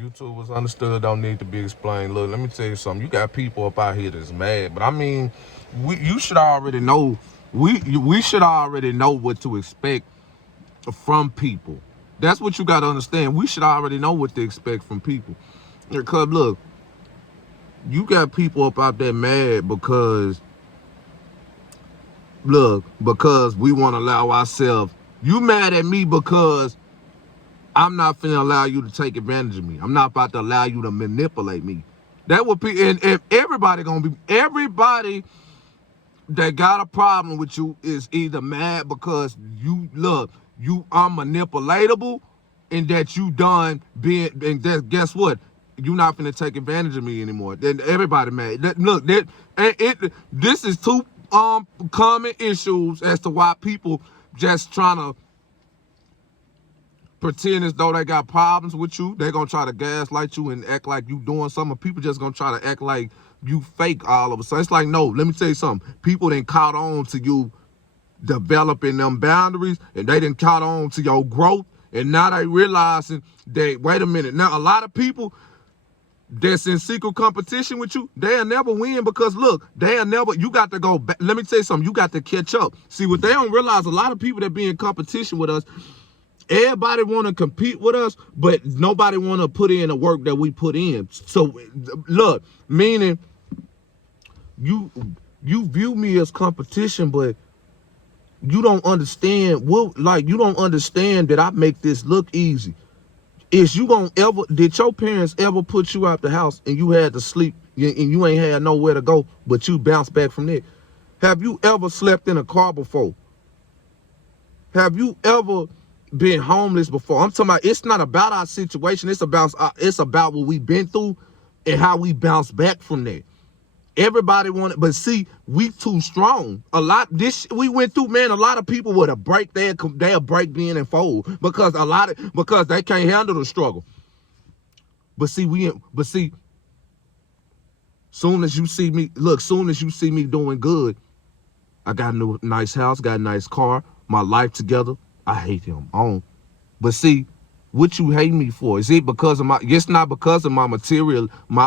YouTubers understood don't need to be explained. Look, let me tell you something. You got people up out here that's mad, but I mean, you should already know. We should already know what to expect from people. That's what you got to understand. We should already know what to expect from people. Because look, you got people up out there mad because we want to allow ourselves. You mad at me because I'm not finna allow you to take advantage of me. I'm not about to allow you to manipulate me. That would be, and everybody that got a problem with you is either mad because you are manipulatable, and that you done being, and that, guess what? You not finna take advantage of me anymore. Then everybody mad. This is two common issues as to why people just trying to pretend as though they got problems with you. They're gonna try to gaslight you and act like you doing something. People just gonna try to act like you fake all of a sudden. It's like, no, let me tell you something. People didn't caught on to you developing them boundaries, and they didn't caught on to your growth, and now they realizing that, wait a minute, now a lot of people that's in secret competition with you, they'll never win, because look, they'll never, you got to go back. Let me tell you something, you got to catch up. See, what they don't realize, a lot of people that be in competition with us, everybody want to compete with us, but nobody want to put in the work that we put in. So look, meaning you view me as competition, but you don't understand you don't understand that I make this look easy. Did your parents ever put you out the house and you had to sleep and you ain't had nowhere to go, but you bounced back from that? Have you ever slept in a car before? Have you ever been homeless before? I'm talking about, it's not about our situation. It's about what we've been through and how we bounce back from that. Everybody wanted, but see, we too strong. We went through, man. A lot of people would have they'll break in and fold because because they can't handle the struggle. But see, soon as you see me doing good, I got a nice house, got a nice car, my life together. I hate him on. But see, what you hate me for? Is it because of it's not because of my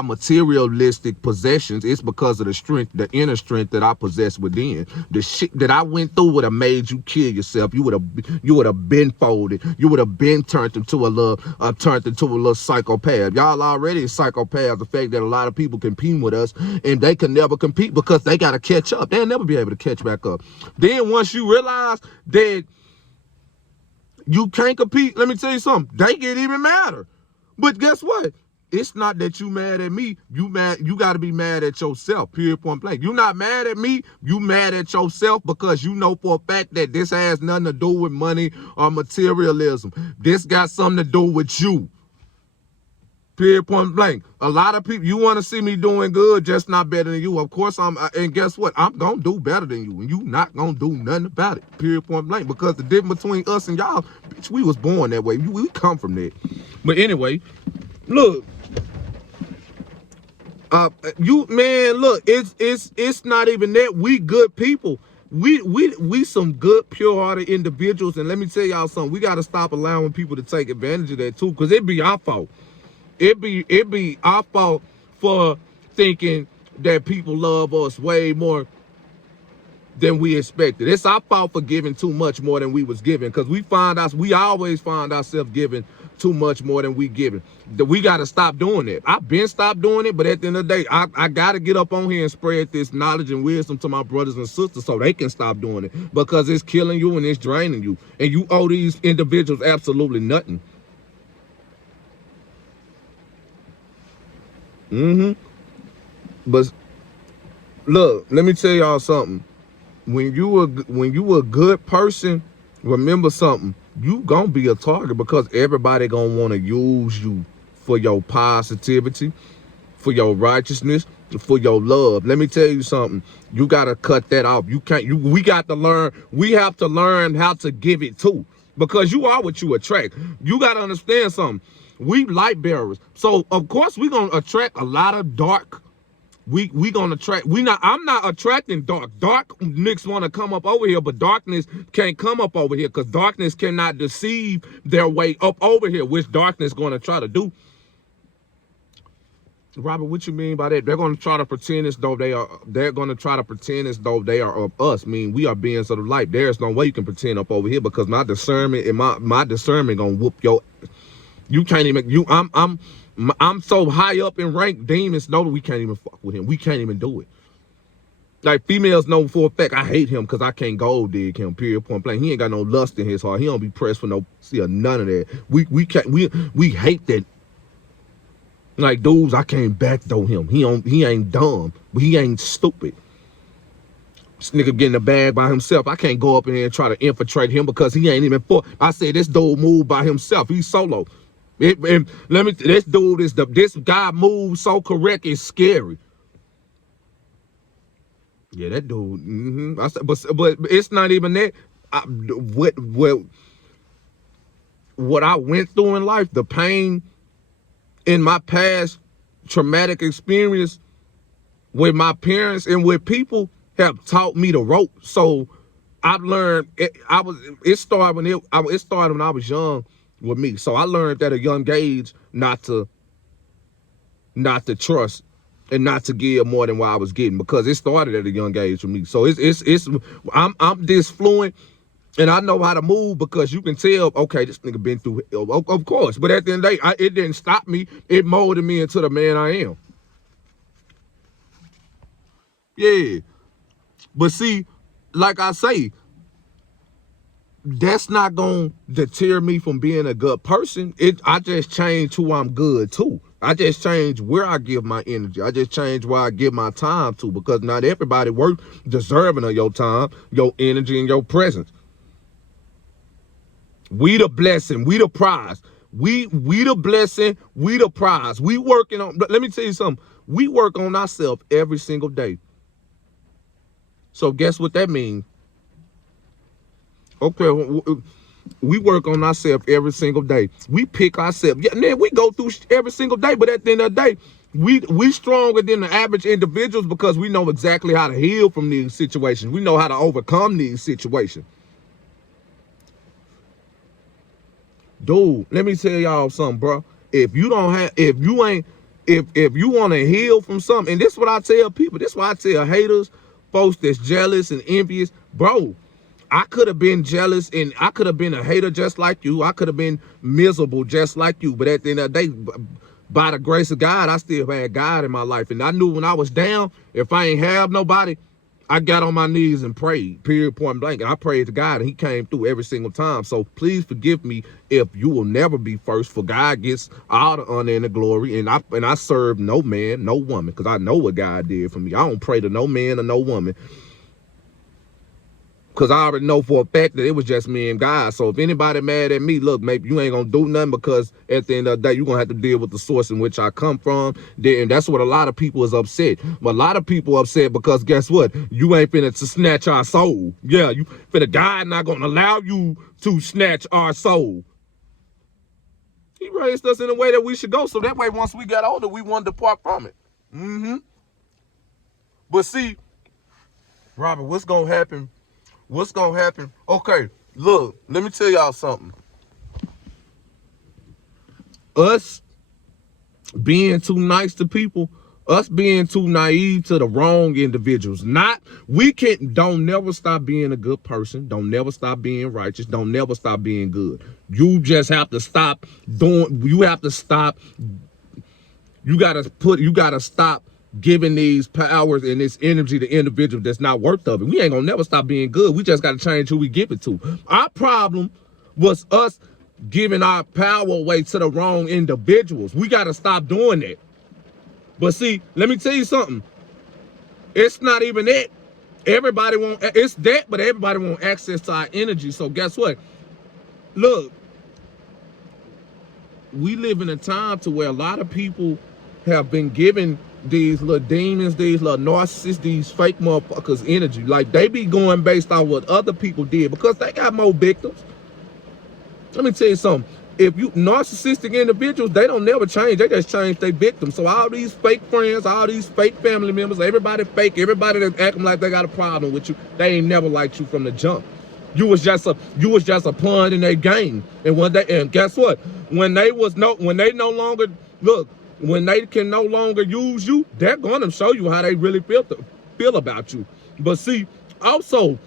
materialistic possessions. It's because of the strength, the inner strength that I possess within. The shit that I went through would have made you kill yourself. You would have been folded. You would have been turned into a little psychopath. Y'all already psychopaths. The fact that a lot of people compete with us and they can never compete because they got to catch up. They'll never be able to catch back up. Then once you realize that you can't compete, let me tell you something, they get even madder. But guess what? It's not that you mad at me. You got to be mad at yourself, period, point blank. You're not mad at me. You mad at yourself because you know for a fact that this has nothing to do with money or materialism. This got something to do with you. Period, point blank. A lot of people, you want to see me doing good, just not better than you. Of course, and guess what? I'm going to do better than you, and you not going to do nothing about it. Period, point blank. Because the difference between us and y'all, bitch, we was born that way. We come from that. But anyway, look, look, it's not even that. We good people. We some good, pure-hearted individuals, and let me tell y'all something. We got to stop allowing people to take advantage of that too, because it be our fault. It be our fault for thinking that people love us way more than we expected. It's our fault for giving too much more than we was giving, because we always find ourselves giving too much more than we giving. We got to stop doing it. I've been stopped doing it, but at the end of the day, I got to get up on here and spread this knowledge and wisdom to my brothers and sisters so they can stop doing it, because it's killing you and it's draining you, and you owe these individuals absolutely nothing. But look, let me tell y'all something. When you a good person, remember something. You gonna be a target, because everybody gonna want to use you for your positivity, for your righteousness, for your love. Let me tell you something. You gotta cut that off. You can't. We got to learn. We have to learn how to give it too, because you are what you attract. You gotta understand something. We light bearers, so of course we gonna attract a lot of dark. We gonna attract. I'm not attracting dark. Dark nicks want to come up over here, but darkness can't come up over here, because darkness cannot deceive their way up over here, which darkness gonna try to do. Robert, what you mean by that? They're gonna try to pretend as though they're gonna try to pretend as though they are of us. I mean, we are beings of the light. There's no way you can pretend up over here because my discernment and my discernment gonna whoop your. You can't even. I'm so high up in rank. Demons know that we can't even fuck with him. We can't even do it. Like females know for a fact I hate him because I can't gold dig him. Period. Point blank. He ain't got no lust in his heart. He don't be pressed for no see or none of that. We hate that. Like dudes, I can't backdoor him. He ain't dumb, but he ain't stupid. This nigga getting the bag by himself. I can't go up in here and try to infiltrate him because he ain't even for. I said this dude moved by himself. He's solo. And let me. This guy moves so correct. It's scary. Yeah, that dude. I said, but it's not even that. What I went through in life, the pain in my past traumatic experience with my parents and with people have taught me the ropes. So I've learned. It started when I was young with me. So I learned at a young age not to trust and not to give more than what I was getting because it started at a young age for me. So I'm this fluent and I know how to move because you can tell, okay, this nigga been through, of course. But at the end of the day, it didn't stop me. It molded me into the man I am. Yeah. But see, like I say, that's not gonna deter me from being a good person. I just changed who I'm good to. I just changed where I give my energy. I just changed where I give my time to because not everybody worth deserving of your time, your energy, and your presence. We the blessing, we the prize. We the blessing, we the prize. We working on, let me tell you something. We work on ourselves every single day. So guess what that means? Okay, we work on ourselves every single day. We pick ourselves. Yeah, man, we go through every single day, but at the end of the day, we stronger than the average individuals because we know exactly how to heal from these situations. We know how to overcome these situations. Dude, let me tell y'all something, bro. If you want to heal from something, and this is what I tell people, this is what I tell haters, folks that's jealous and envious, bro. I could have been jealous and I could have been a hater just like you. I could have been miserable just like you. But at the end of the day, by the grace of God, I still had God in my life. And I knew when I was down, if I ain't have nobody, I got on my knees and prayed, period, point blank. And I prayed to God and he came through every single time. So please forgive me if you will never be first, for God gets all the honor and the glory. And I serve no man, no woman, because I know what God did for me. I don't pray to no man or no woman. Because I already know for a fact that it was just me and God. So if anybody mad at me, look, maybe you ain't going to do nothing because at the end of the day, you're going to have to deal with the source in which I come from. And that's what a lot of people is upset. But a lot of people upset because guess what? You ain't finna to snatch our soul. Yeah, you finna, God not going to allow you to snatch our soul. He raised us in a way that we should go. So that way, once we got older, we want to depart from it. But see, Robert, what's going to happen? What's gonna happen? Okay, look, let me tell y'all something. Us being too nice to people, us being too naive to the wrong individuals. Don't never stop being a good person. Don't never stop being righteous. Don't never stop being good. You just have to stop you gotta stop giving these powers and this energy to individuals that's not worth of it. We ain't gonna never stop being good. We just gotta change who we give it to. Our problem was us giving our power away to the wrong individuals. We gotta stop doing that. But see, let me tell you something. It's not even that. It's that, but everybody want access to our energy. So guess what? Look, we live in a time to where a lot of people have been given these little demons, these little narcissists, these fake motherfuckers energy. Like they be going based on what other people did because they got more victims. Let me tell you something. If you narcissistic individuals, they don't never change. They just change their victims. So all these fake friends, all these fake family members, everybody fake, everybody that acting like they got a problem with you, they ain't never liked you from the jump. You was just a pawn in their game. And guess what? When they no longer look, When they can no longer use you, they're gonna show you how they really feel about you. But see, also,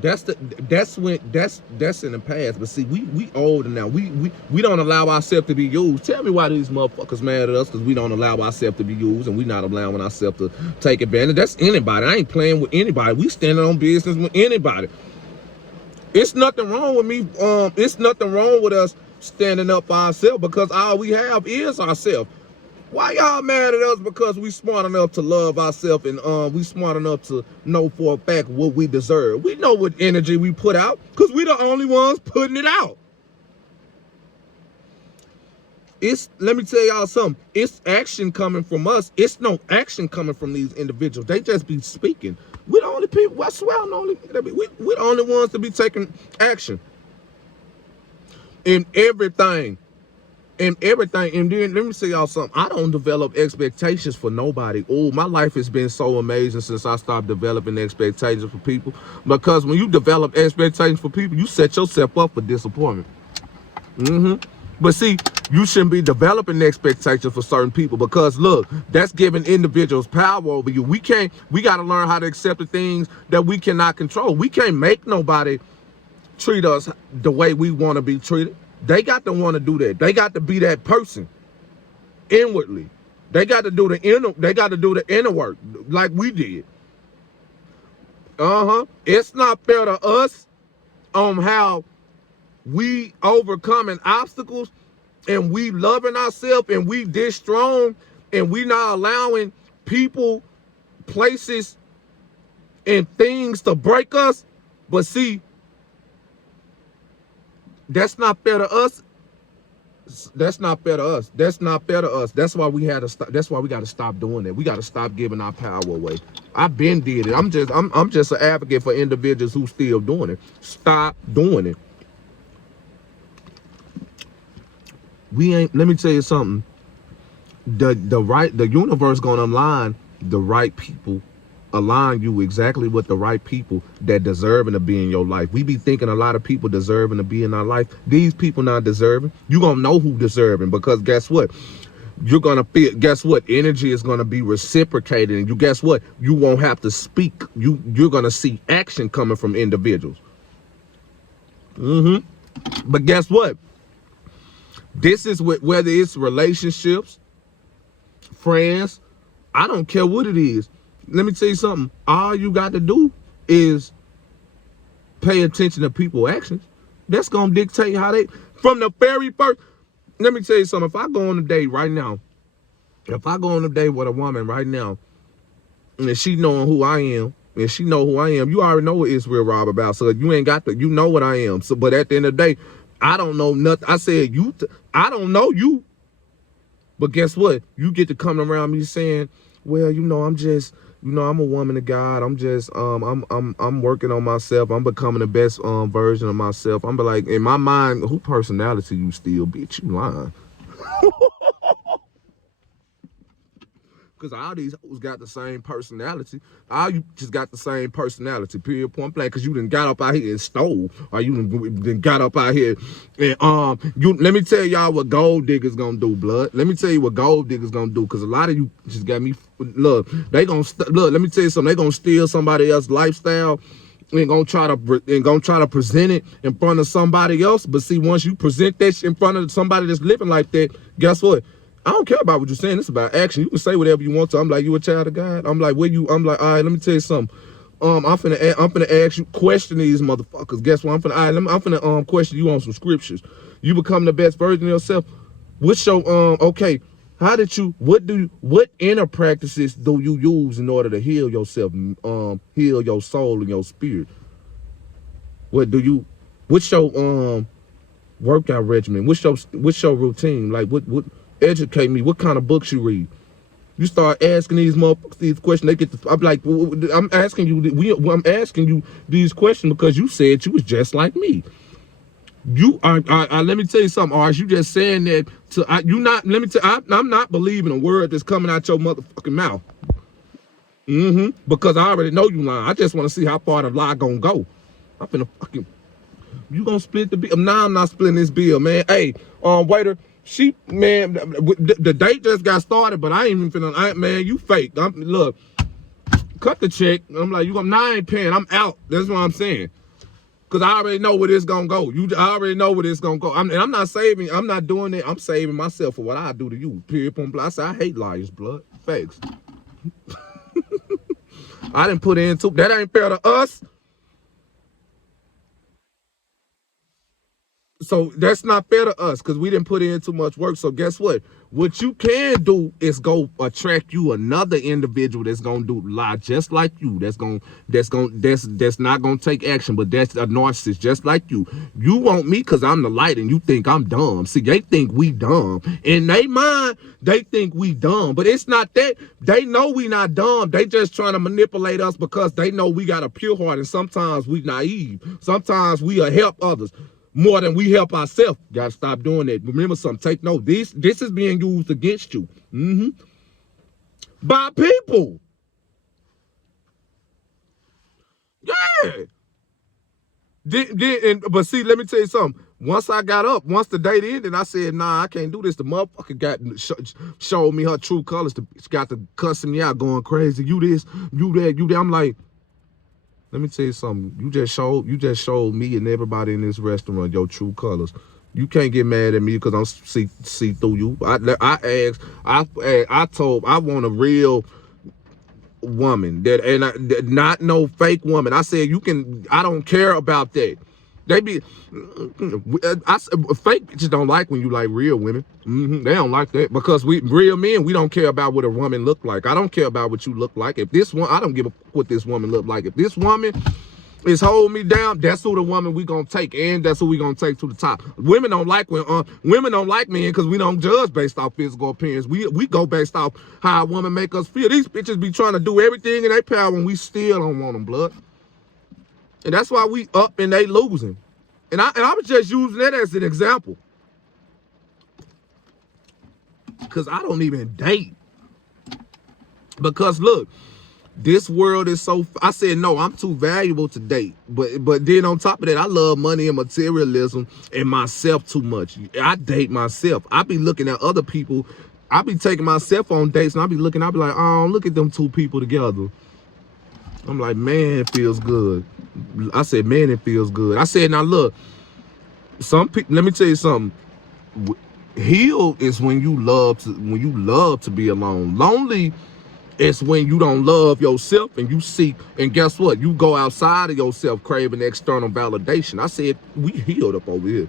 that's in the past. But see, we older now. We don't allow ourselves to be used. Tell me why these motherfuckers mad at us because we don't allow ourselves to be used and we not allowing ourselves to take advantage. That's anybody. I ain't playing with anybody. We standing on business with anybody. It's nothing wrong with me. It's nothing wrong with us standing up for ourselves because all we have is ourselves. Why y'all mad at us because we smart enough to love ourselves and we smart enough to know for a fact what we deserve? We know what energy we put out because we the only ones putting it out. Let me tell y'all something. It's action coming from us. It's no action coming from these individuals. They just be speaking. We're the only people. I swear, we're the only ones to be taking action in everything. And everything. And then let me tell y'all something. I don't develop expectations for nobody. Oh, my life has been so amazing since I stopped developing expectations for people. Because when you develop expectations for people, you set yourself up for disappointment. But see, you shouldn't be developing expectations for certain people because look, that's giving individuals power over you. We got to learn how to accept the things that we cannot control. We can't make nobody treat us the way we want to be treated. They got to want to do that. They got to be that person inwardly. They got to do the inner work like we did. It's not fair to us on how we overcoming obstacles and we loving ourselves and we this strong and we not allowing people, places, and things to break us. But see, that's not fair to us. That's not fair to us. That's not fair to us. That's why we had to stop. That's why we got to stop doing that. We got to stop giving our power away. I've been did it. I'm just an advocate for individuals who still doing it. Stop doing it. Let me tell you something. The universe gonna align the right people, align you exactly with the right people that deserving to be in your life. We be thinking a lot of people deserving to be in our life. These people not deserving. You gonna know who deserving because guess what? You're gonna feel. Guess what? Energy is gonna be reciprocated, and guess what? You won't have to speak. You're gonna see action coming from individuals. But guess what? This is whether it's relationships, friends, I don't care what it is. Let me tell you something. All you got to do is pay attention to people's actions. That's going to dictate how they, from the very first, let me tell you something. If I go on a date right now, if I go on a date with a woman right now, and she knowing who I am, and she know who I am, you already know what Israel Rob about. So you ain't got to, you know what I am. So, but at the end of the day, I don't know nothing. I said, I don't know you. But guess what? You get to come around me saying, well, I'm just, I'm a woman of God. I'm just, I'm working on myself. I'm becoming the best version of myself. I'm like, in my mind, who personality you still, bitch? You lying. Because all these hoes got the same personality. All you just got the same personality, period, point blank. Because you done got up out here and stole. Or you done got up out here and, let me tell y'all what gold diggers gonna do, blood. Let me tell you what gold diggers gonna do. Because a lot of you just got me, look, they gonna, look, let me tell you something. They gonna steal somebody else's lifestyle and gonna try to present it in front of somebody else. But see, once you present that shit in front of somebody that's living like that, guess what? I don't care about what you're saying. It's about action. You can say whatever you want to. I'm like, you a child of God? I'm like, I'm like, all right, let me tell you something. I'm finna ask you, question these motherfuckers. Guess what? I'm finna question you on some scriptures. You become the best version of yourself. What's your okay? What inner practices do you use in order to heal yourself, heal your soul and your spirit? What's your workout regimen? What's your routine? Like what educate me. What kind of books you read? You start asking these motherfuckers these questions. I'm like, I'm asking you these questions because you said you was just like me. You are. Let me tell you something. Or is you just saying that to you? Not. Let me tell. I'm not believing a word that's coming out your motherfucking mouth. Because I already know you lying. I just want to see how far the lie gonna go. I'm gonna split the bill. Nah, I'm not splitting this bill, man. Hey, waiter. She, man, the date just got started, but I ain't even finna, man, you fake. Look, cut the check. I'm like, now I ain't paying. I'm out. That's what I'm saying. Cause I already know where it's gonna go. I already know where it's gonna go. I'm not saving. I'm not doing it. I'm saving myself for what I do to you. Period. I say I hate liars, blood. Facts. I didn't put into that. Ain't fair to us. So that's not fair to us because we didn't put in too much work. So guess what? What you can do is go attract you another individual that's gonna do lie just like you. That's not gonna take action, but that's a narcissist just like you. You want me because I'm the light and you think I'm dumb. See, they think we dumb. In their mind, they think we dumb. But it's not that. They know we not dumb. They just trying to manipulate us because they know we got a pure heart and sometimes we naive. Sometimes we'll help others more than we help ourselves. Gotta stop doing that. Remember something, take note. This is being used against you. By people. Yeah. But see, let me tell you something. Once I got up, once the date ended, I said, nah, I can't do this. The motherfucker showed me her true colors. She got to cussing me out, going crazy. You this, you that, you that. I'm like, let me tell you something. You just showed me and everybody in this restaurant your true colors. You can't get mad at me because I'm see through you. I want a real woman not no fake woman. I said I don't care about that. They be, fake bitches don't like when you like real women. They don't like that because real men, we don't care about what a woman look like. I don't care about what you look like. If this one, I don't give a what this woman look like. If this woman is holding me down, that's who the woman we gonna take, and that's who we gonna take to the top. Women don't like women don't like men because we don't judge based off physical appearance. We go based off how a woman make us feel. These bitches be trying to do everything in their power when we still don't want them, blood. And that's why we up and they losing. And I was just using that as an example. Because I don't even date. Because look, this world is so, I said, no, I'm too valuable to date. But then on top of that, I love money and materialism and myself too much. I date myself. I be looking at other people. I be taking myself on dates and I be looking, I be like, oh, look at them two people together. I'm like, man, it feels good. I said, man, it feels good. I said, now look, some people, let me tell you something. Healed is when you love to be alone. Lonely is when you don't love yourself and you seek, and guess what? You go outside of yourself craving external validation. I said, we healed up over here.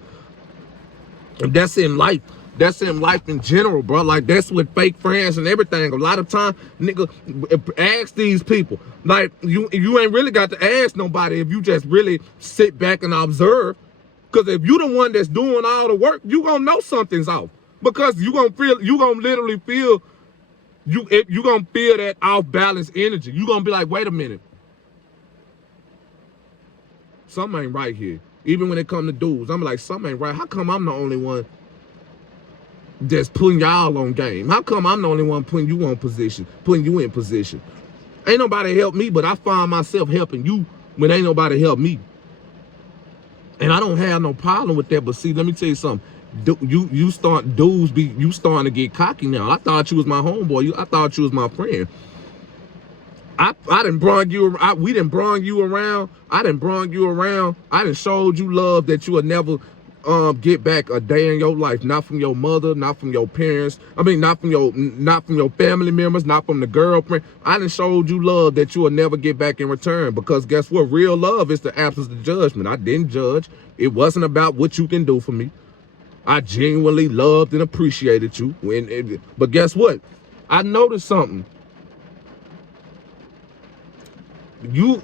And that's in life. That's in life in general, bro. Like, that's with fake friends and everything. A lot of time, nigga, ask these people. Like, you ain't really got to ask nobody if you just really sit back and observe. Because if you the one that's doing all the work, you gonna know something's off. Because you gonna literally feel, you gonna feel that off-balance energy. You gonna be like, wait a minute. Something ain't right here. Even when it come to dudes, I'm like, something ain't right. How come I'm the only one that's putting y'all on game? How come I'm the only one putting you in position? Ain't nobody help me, but I find myself helping you when ain't nobody help me. And I don't have no problem with that. But see, let me tell you something. You starting to get cocky now. I thought you was my homeboy. I thought you was my friend. I done brought you. We done brought you around. I done brought you around. I done showed you love that you would never get back a day in your life. Not from your mother, not from your parents. I mean, not from your family members, not from the girlfriend. I done showed you love that you will never get back in return. Because guess what? Real love is the absence of judgment. I didn't judge. It wasn't about what you can do for me. I genuinely loved and appreciated you. But guess what? I noticed something. You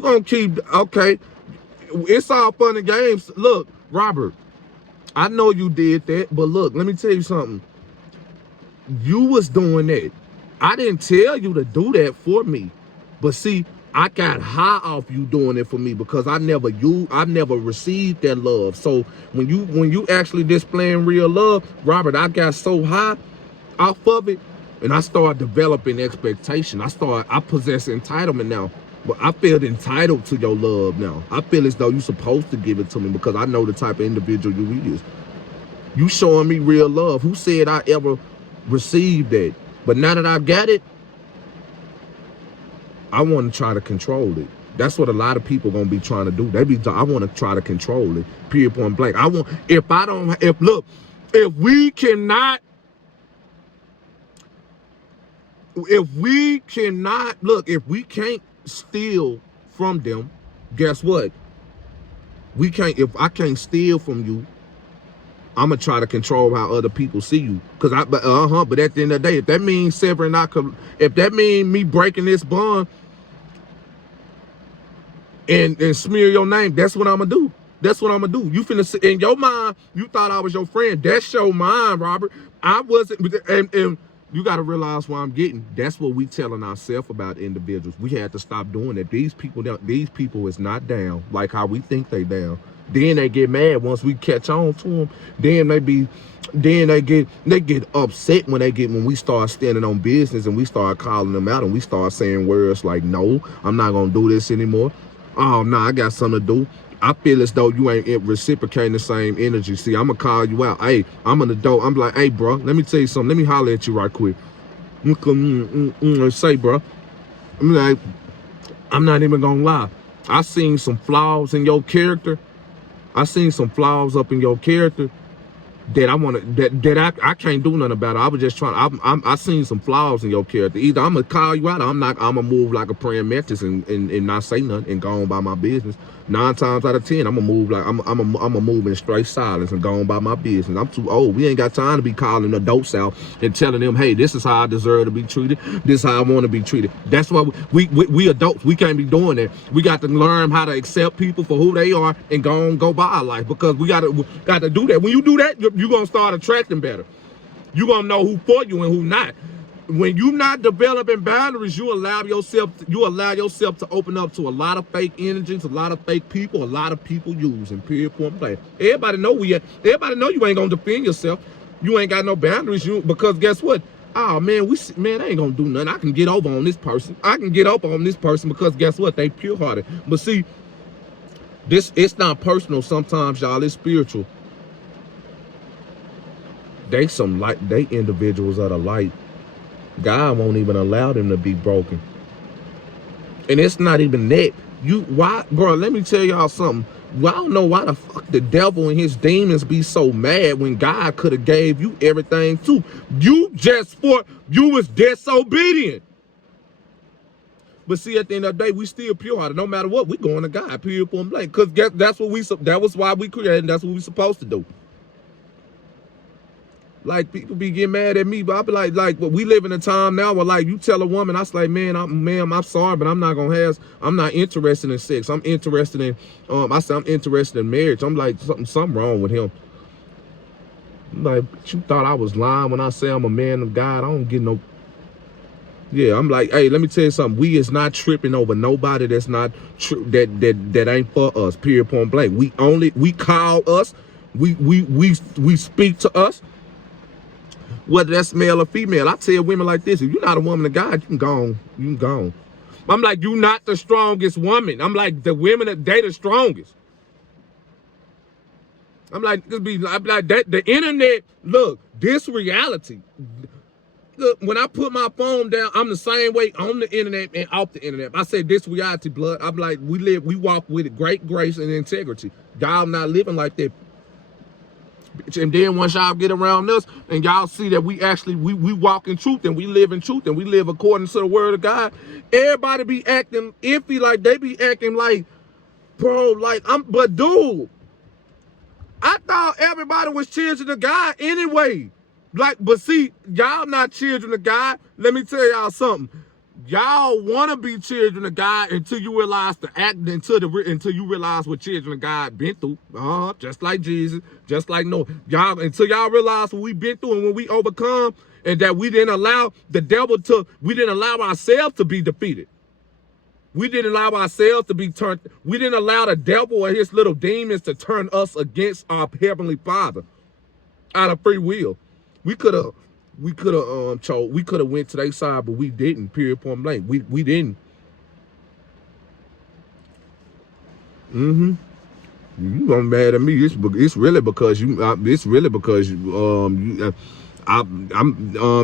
gonna keep, okay, it's all fun and games. Look, Robert, I know you did that, but look, let me tell you something. You was doing that. I didn't tell you to do that for me. But see, I got high off you doing it for me because I never received that love. So when you actually displaying real love, Robert, I got so high off of it, and I started developing expectation. I possess entitlement now. But I feel entitled to your love now. I feel as though you're supposed to give it to me because I know the type of individual you is. You showing me real love. Who said I ever received that? But now that I got it, I want to try to control it. That's what a lot of people gonna be trying to do. I want to try to control it. Period, point blank. If we cannot if we can't steal from them, guess what? If I can't steal from you, I'm gonna try to control how other people see you. But at the end of the day, if that means if that means me breaking this bond and smear your name, that's what I'm gonna do. That's what I'm gonna do. You finna in your mind, you thought I was your friend. That's your mind, Robert. I wasn't, and you gotta realize what I'm getting. That's what we telling ourselves about individuals. We had to stop doing that. These people is not down like how we think they down. Then they get mad once we catch on to them. Then they get upset when we start standing on business and we start calling them out and we start saying words like, no, I'm not gonna do this anymore. Oh no, I got something to do. I feel as though you ain't reciprocating the same energy. See, I'm gonna call you out. Hey, I'm an adult. I'm like, hey, bro, let me tell you something. Let me holler at you right quick. Say, bro. I'm like, I'm not even gonna lie. I seen some flaws in your character. I seen some flaws up in your character that I can't do nothing about it. I was just trying. I seen some flaws in your character. Either I'm gonna call you out, or I'm gonna move like a praying mantis and not say nothing and go on by my business. 9 times out of 10, I'm gonna move like I'm gonna move in straight silence and go on by my business. I'm too old. We ain't got time to be calling adults out and telling them, hey, this is how I deserve to be treated. This is how I want to be treated. That's why we adults, we can't be doing that. We got to learn how to accept people for who they are and go by our life, because we got to do that. When you do that, you're gonna start attracting better. You're gonna know who for you and who not. When you're not developing boundaries, you allow yourself to open up to a lot of fake energies, a lot of fake people, a lot of people using. Period, point blank. Everybody know you ain't gonna defend yourself. You ain't got no boundaries. Because guess what? Oh man, I ain't gonna do nothing. I can get over on this person. Because guess what? They pure hearted. But see, it's not personal sometimes, y'all. It's spiritual. They individuals of the light. God won't even allow them to be broken. And it's not even that. Bro, let me tell y'all something. Well, I don't know why the fuck the devil and his demons be so mad when God could have gave you everything too. You was disobedient. But see, at the end of the day, we still pure hearted. No matter what, we going to God. Period, point blank. Because that was why we created, and that's what we supposed to do. Like, people be getting mad at me, but I be like, but we live in a time now where, like, you tell a woman, I was like, ma'am, I'm sorry, but I'm not interested in sex. I'm interested in, I'm interested in marriage. I'm like, something wrong with him. I'm like, you thought I was lying when I say I'm a man of God? I don't get no. Yeah, I'm like, hey, let me tell you something. We is not tripping over nobody that's not that ain't for us. Period, point blank. We call us. We speak to us. Whether that's male or female. I tell women like this: if you're not a woman of God, you can go on. You can go on. I'm like, you're not the strongest woman. I'm like, the women they the strongest. I'm like, that the internet. Look, this reality. Look, when I put my phone down, I'm the same way on the internet and off the internet. I say this reality, blood. I'm like, we walk with great grace and integrity. Y'all not living like that. And then once y'all get around us and y'all see that we walk in truth and we live in truth and we live according to the word of God, everybody be acting iffy, like they be acting like, bro, but dude, I thought everybody was children of God anyway. Like, but see, y'all not children of God. Let me tell y'all something. Y'all want to be children of God until you realize until you realize what children of God been through. Just like Jesus, just like Noah. Until y'all realize what we been through and when we overcome, and that we didn't allow we didn't allow ourselves to be defeated. We didn't allow ourselves to be turned. We didn't allow the devil or his little demons to turn us against our Heavenly Father out of free will. We could have went to their side, but we didn't. Period, point blank. We didn't. Mm-hmm. You gonna mad at me? It's really because you. It's really because I'm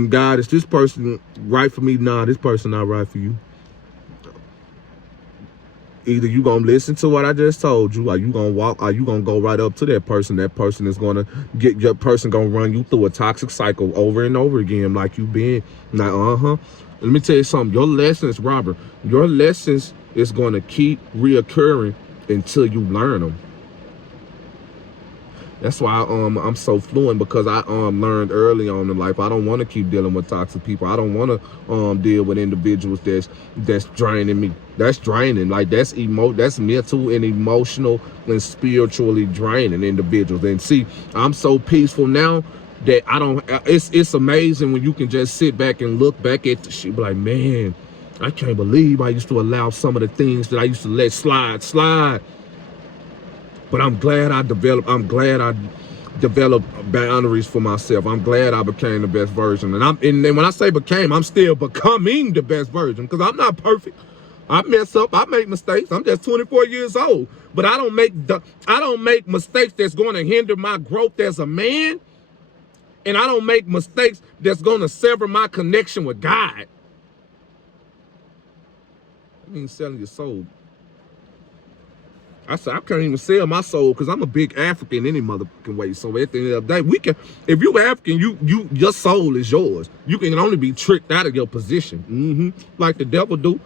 God. Is this person right for me? Nah, this person not right for you. Either you gonna listen to what I just told you, or you gonna walk, or you gonna go right up to that person. That person is gonna get your person gonna run you through a toxic cycle over and over again, like you been. Like, Let me tell you something. Your lessons, Robert. Your lessons is gonna keep reoccurring until you learn them. That's why I'm so fluent, because I learned early on in life I don't want to keep dealing with toxic people. I don't want to deal with individuals that's draining me. That's draining. Like that's mental and emotional and spiritually draining individuals. And see, I'm so peaceful now that I don't. It's amazing when you can just sit back and look back at the shit, be like, man, I can't believe I used to allow some of the things that I used to let slide. But I'm glad I developed boundaries for myself. I'm glad I became the best version. And when I say became, I'm still becoming the best version, because I'm not perfect. I mess up, I make mistakes. I'm just 24 years old. But I don't make mistakes that's going to hinder my growth as a man. And I don't make mistakes that's going to sever my connection with God. I mean, selling your soul. I said, I can't even sell my soul because I'm a big African any motherfucking way. So at the end of the day, if you African, your soul is yours. You can only be tricked out of your position. Like the devil do.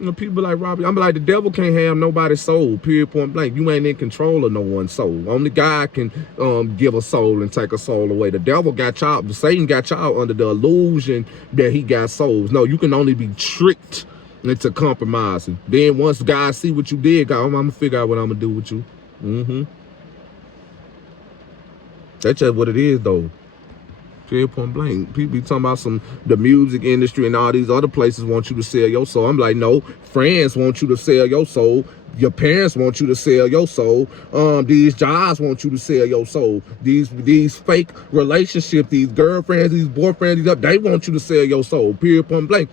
You know, people like Robbie, I'm like, the devil can't have nobody's soul, period, point blank. You ain't in control of no one's soul. Only God can give a soul and take a soul away. The devil got y'all, Satan got y'all under the illusion that he got souls. No, you can only be tricked into compromising. Then once God see what you did, God, I'm gonna figure out what I'm gonna do with you. That's just what it is, though. Period, point blank. People be talking about the music industry and all these other places want you to sell your soul. I'm like, no, friends want you to sell your soul. Your parents want you to sell your soul. These jobs want you to sell your soul. These fake relationships, these girlfriends, these boyfriends, they want you to sell your soul. Period, point blank.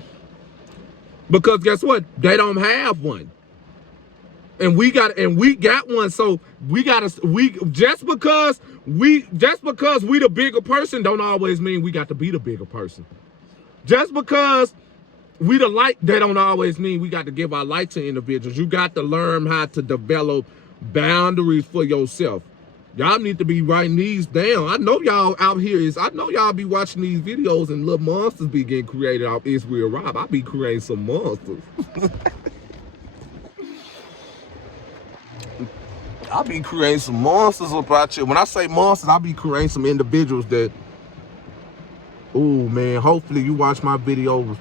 Because guess what? They don't have one. And we got one. So just because we the bigger person don't always mean we got to be the bigger person. Just because we the light, that don't always mean we got to give our light to individuals. You got to learn how to develop boundaries for yourself. Y'all need to be writing these down. I know y'all out here I know y'all be watching these videos and little monsters be getting created off Israel Rob. I be creating some monsters. I be creating some monsters about you. When I say monsters, I be creating some individuals that, oh man, hopefully you watch my videos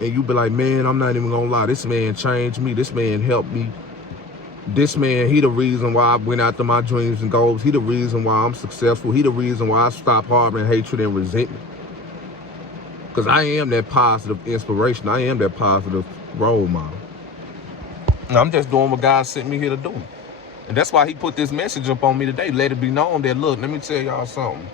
and you be like, man, I'm not even gonna lie, this man changed me, this man helped me. This man, he the reason why I went after my dreams and goals. He the reason why I'm successful. He the reason why I stopped harboring hatred and resentment. Because I am that positive inspiration. I am that positive role model. And I'm just doing what God sent me here to do. And that's why he put this message up on me today. Let it be known that, look, let me tell y'all something.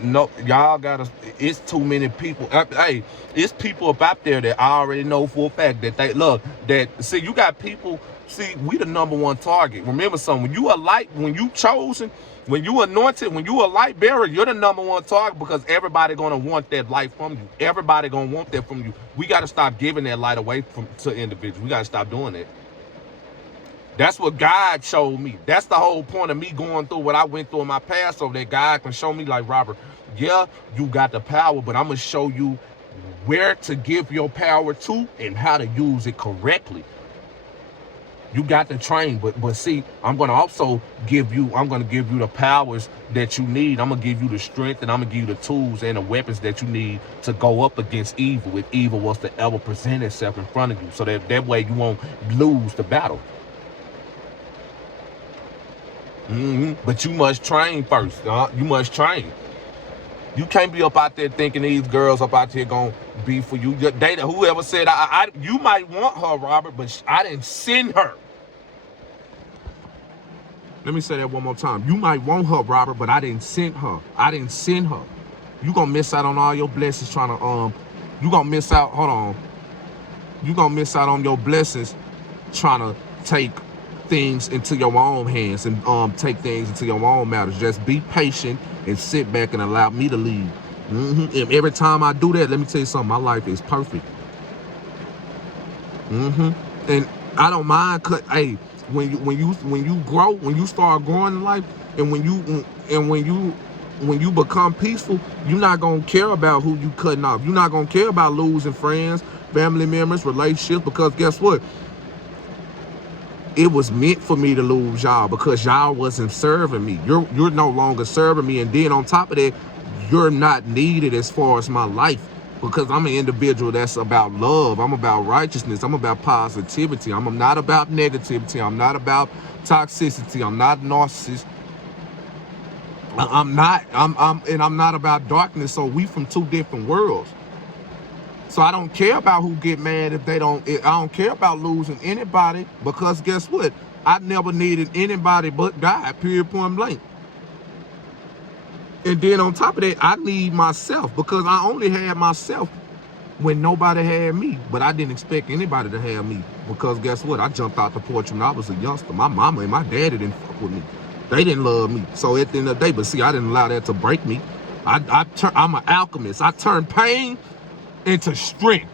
No, y'all gotta, it's too many people. Hey, it's people up out there that I already know for a fact that they, look, that, see, you got people, see, we the #1 target. Remember something, when you are light, when you chosen, when you anointed, when you a light bearer, you're the #1 target, because everybody gonna want that light from you. Everybody gonna want that from you. We gotta stop giving that light away to individuals. We gotta stop doing that. That's what God showed me. That's the whole point of me going through what I went through in my past, so that God can show me, like, Robert, yeah, you got the power, but I'm going to show you where to give your power to and how to use it correctly. You got to train, but see, I'm going to give you the powers that you need. I'm going to give you the strength, and I'm going to give you the tools and the weapons that you need to go up against evil, if evil was to ever present itself in front of you, so that way you won't lose the battle. But you must train first. You must train. You can't be up out there thinking these girls up out here gonna be for you. Whoever said you might want her, Robert, but I didn't send her. Let me say that one more time. You might want her, Robert, but I didn't send her. I didn't send her. You gonna miss out on all your blessings trying to you gonna miss out. Hold on. You gonna miss out on your blessings trying to take things into your own hands and take things into your own matters. Just be patient and sit back and allow me to lead. And every time I do that, let me tell you something, my life is perfect. And I don't mind hey, when you grow, when you start growing in life, and when you become peaceful, you're not gonna care about who you cutting off. You're not gonna care about losing friends, family members, relationships, because guess what? It was meant for me to lose y'all because y'all wasn't serving me. You're no longer serving me, and then on top of that, you're not needed as far as my life, because I'm an individual that's about love. I'm about righteousness. I'm about positivity. I'm not about negativity. I'm not about toxicity. I'm not narcissist. I'm not about darkness. So we from two different worlds. So I don't care about who get mad if they don't. I don't care about losing anybody, because guess what? I never needed anybody but God, period, point blank. And then on top of that, I need myself, because I only had myself when nobody had me. But I didn't expect anybody to have me, because guess what? I jumped out the porch when I was a youngster. My mama and my daddy didn't fuck with me. They didn't love me. So at the end of the day, but see, I didn't allow that to break me. I'm an alchemist. I turn pain into strength.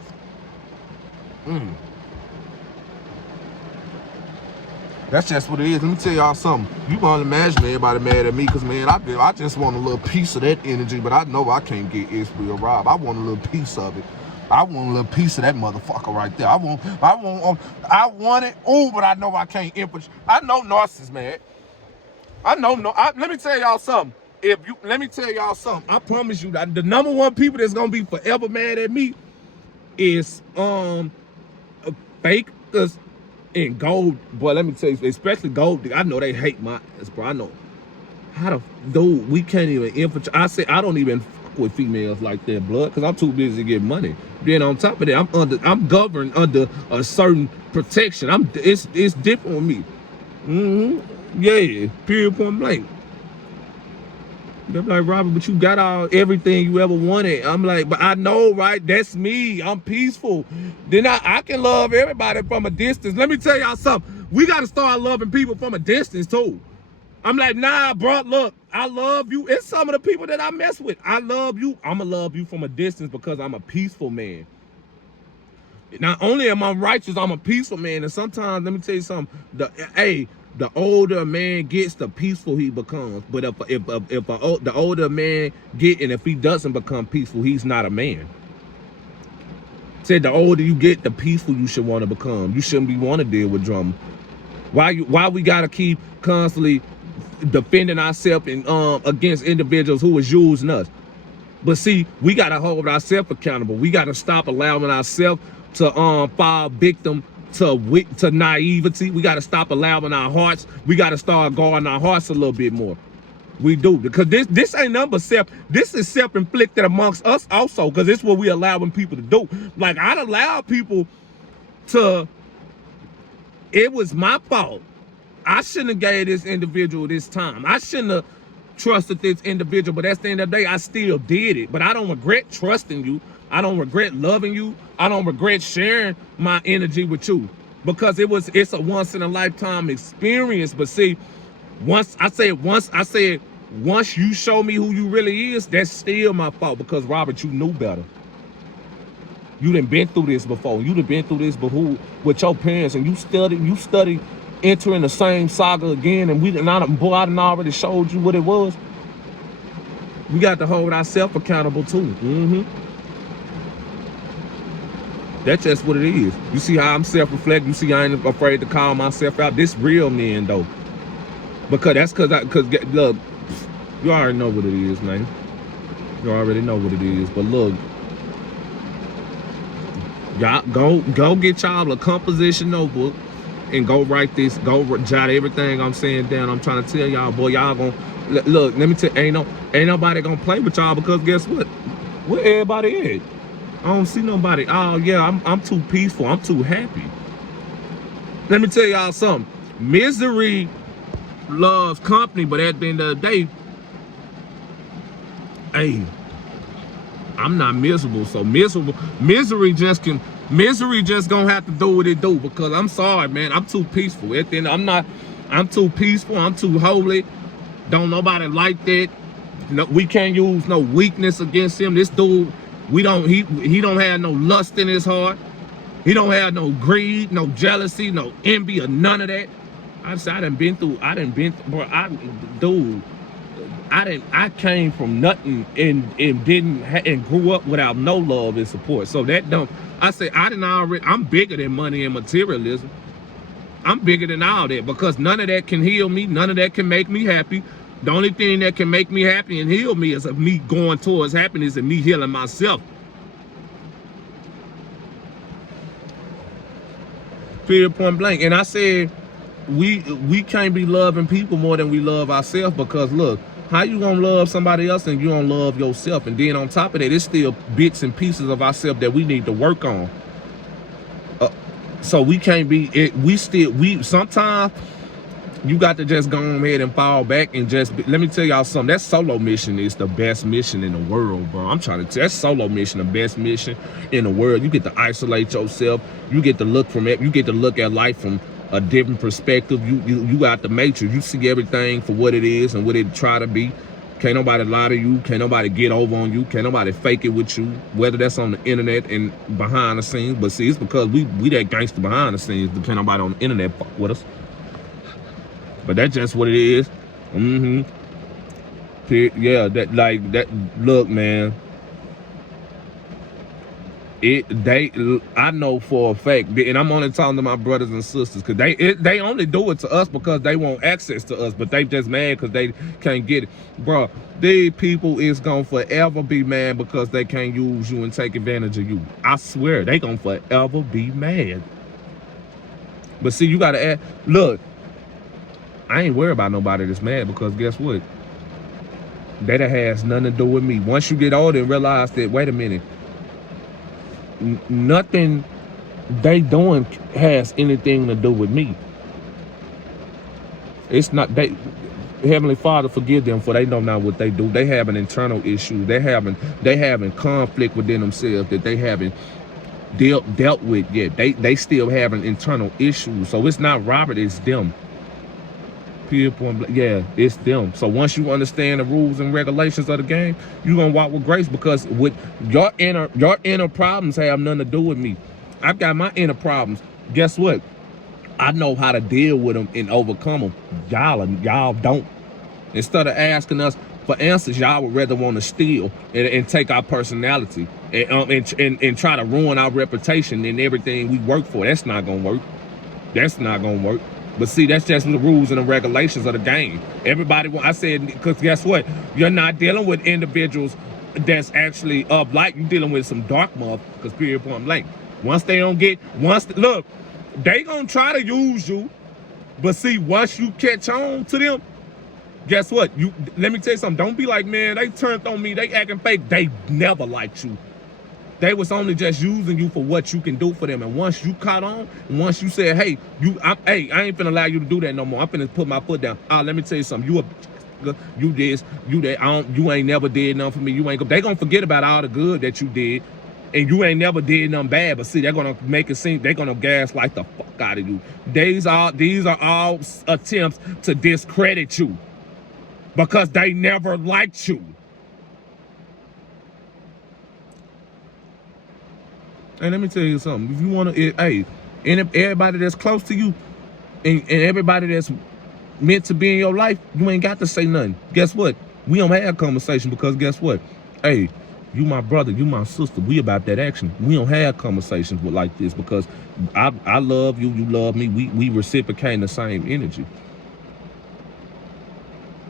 That's just what it is. Let me tell y'all something. You gonna imagine everybody mad at me, because man, I just want a little piece of that energy, but I know I can't get Israel Rob. I want a little piece of it. I want a little piece of that motherfucker right there. I want it. Oh, but I know I can't influence. I know narcissists, man. Let me tell y'all something. Let me tell y'all something. I promise you that the number one people that's gonna be forever mad at me is fakers and gold. Boy, let me tell you, especially gold. I know they hate my ass, bro. I know how the dude. We can't even infiltrate. I say I don't even fuck with females like that, blood, because I'm too busy to get money. Then on top of that, I'm governed under a certain protection. It's different with me. Yeah, period, point blank. They're like, Robert, but you got everything you ever wanted. I'm like, but I know, right? That's me. I'm peaceful. Then I can love everybody from a distance. Let me tell y'all something. We got to start loving people from a distance too. I'm like, nah, bro, look, I love you. It's some of the people that I mess with. I love you. I'm going to love you from a distance because I'm a peaceful man. Not only am I righteous, I'm a peaceful man. And sometimes, let me tell you something. The older a man gets, the peaceful he becomes. But if the older a man get, and if he doesn't become peaceful, he's not a man. Said the older you get, the peaceful you should want to become. You shouldn't be want to deal with drama. Why we gotta keep constantly defending ourselves and against individuals who is using us? But see, we gotta hold ourselves accountable. We gotta stop allowing ourselves to fall victim to naivety. We got to stop allowing our hearts. We got to start guarding our hearts a little bit more. We do, because this ain't number self. This is self-inflicted amongst us also, because it's what we allowing people to do. Like, I'd allow people to. It was my fault. I shouldn't have gave this individual this time. I shouldn't have trusted this individual. But at the end of the day, I still did it. But I don't regret trusting you. I don't regret loving you. I don't regret sharing my energy with you, because it's a once in a lifetime experience. But see, once you show me who you really is, that's still my fault, because Robert, you knew better. You done been through this before. You done been through this before with your parents, and you studied entering the same saga again, and I done already showed you what it was. We got to hold ourselves accountable too. That's just what it is. You see how I'm self-reflecting. You see I ain't afraid to call myself out. This real men though. Because look, you already know what it is, man. You already know what it is. But look, y'all go get y'all a composition notebook and go write this. Go jot everything I'm saying down. I'm trying to tell y'all, boy, y'all gonna look. Let me tell you, ain't nobody gonna play with y'all, because guess what? Where everybody at? I don't see nobody. Oh yeah, I'm too peaceful. I'm too happy. Let me tell y'all something. Misery loves company, but at the end of the day, hey, I'm not miserable. So misery just can Misery just gonna have to do what it do, because I'm sorry, man. I'm too peaceful. At the end, I'm too peaceful. I'm too holy. Don't nobody like that. No, we can't use no weakness against him. This dude, he don't have no lust in his heart. He don't have no greed, no jealousy, no envy, or none of that. I done been through, bro, dude, I came from nothing and grew up without no love and support. So that don't, I'm bigger than money and materialism. I'm bigger than all that, because none of that can heal me. None of that can make me happy. The only thing that can make me happy and heal me is of me going towards happiness and me healing myself. Period, point blank. And I said, we can't be loving people more than we love ourselves, because look, how you gonna love somebody else and you don't love yourself? And then on top of that, it's still bits and pieces of ourselves that we need to work on. So we can't be sometimes you got to just go ahead and fall back and just let me tell y'all something. That solo mission is the best mission in the world, bro. I'm trying to tell that solo mission, the best mission in the world. You get to isolate yourself. You get to look from it. You get to look at life from a different perspective. You got the matrix. You see everything for what it is and what it try to be. Can't nobody lie to you. Can't nobody get over on you. Can't nobody fake it with you, whether that's on the internet and behind the scenes. But see, it's because we that gangster behind the scenes. Can't nobody on the internet fuck with us. But that's just what it is. Yeah, that look, man. I know for a fact, and I'm only talking to my brothers and sisters, because they only do it to us because they want access to us, but they just mad because they can't get it. Bro, these people is gonna forever be mad because they can't use you and take advantage of you. I swear, they gonna forever be mad. But see, you gotta add, look, I ain't worried about nobody that's mad, because guess what? That has nothing to do with me. Once you get older and realize that, wait a minute, nothing they doing has anything to do with me. It's not they. Heavenly Father, forgive them, for they know not what they do. They have an internal issue. They having conflict within themselves that they haven't dealt with yet. They still have an internal issue. So it's not Robert, it's them. Yeah, it's them. So once you understand the rules and regulations of the game, you're gonna walk with grace, because with your inner problems have nothing to do with me. I've got my inner problems. Guess what? I know how to deal with them and overcome them. Y'all don't. Instead of asking us for answers, y'all would rather want to steal and take our personality and try to ruin our reputation and everything we work for. That's not gonna work. That's not gonna work. But see, that's just the rules and the regulations of the game. Everybody, I said, because guess what? You're not dealing with individuals that's actually up light. You're dealing with some dark motherfuckers, period, point blank. Look, they gonna try to use you, but see, once you catch on to them, guess what? Let me tell you something. Don't be like, man, they turned on me, they acting fake. They never liked you. They was only just using you for what you can do for them. And once you caught on, and once you said, hey, I ain't finna allow you to do that no more. I'm finna put my foot down. Let me tell you something. You this, you that. You ain't never did nothing for me. They gonna forget about all the good that you did, and you ain't never did nothing bad. But see, they're gonna make it seem, they're gonna gaslight the fuck out of you. These are all attempts to discredit you, because they never liked you. And let me tell you something. If you want to, and everybody that's close to you and everybody that's meant to be in your life, you ain't got to say nothing. Guess what? We don't have conversation, because guess what? Hey, you my brother, you my sister. We about that action. We don't have conversations like this, because I love you, you love me. We reciprocate the same energy.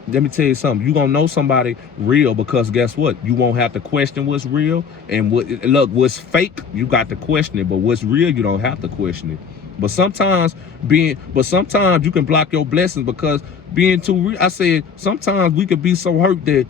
Let me tell you something. You gonna know somebody real, because guess what? You won't have to question what's real, and what's fake, you got to question it. But what's real, you don't have to question it. But sometimes you can block your blessings, because being too real. I said sometimes we could be so hurt that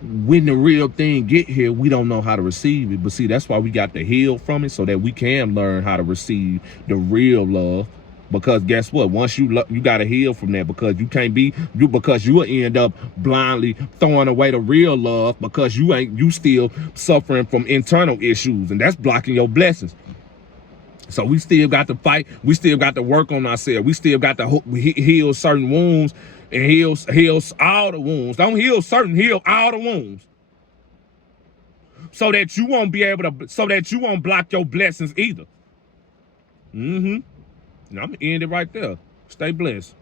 when the real thing get here, we don't know how to receive it. But see, that's why we got to heal from it, so that we can learn how to receive the real love. Because guess what? Once you gotta heal from that, because you can't be because you will end up blindly throwing away the real love because you still suffering from internal issues, and that's blocking your blessings. So we still got to fight. We still got to work on ourselves. We still got to heal certain wounds and heal all the wounds. Don't heal certain, heal all the wounds. So that you won't be able to, so that you won't block your blessings either. And I'm gonna end it right there. Stay blessed.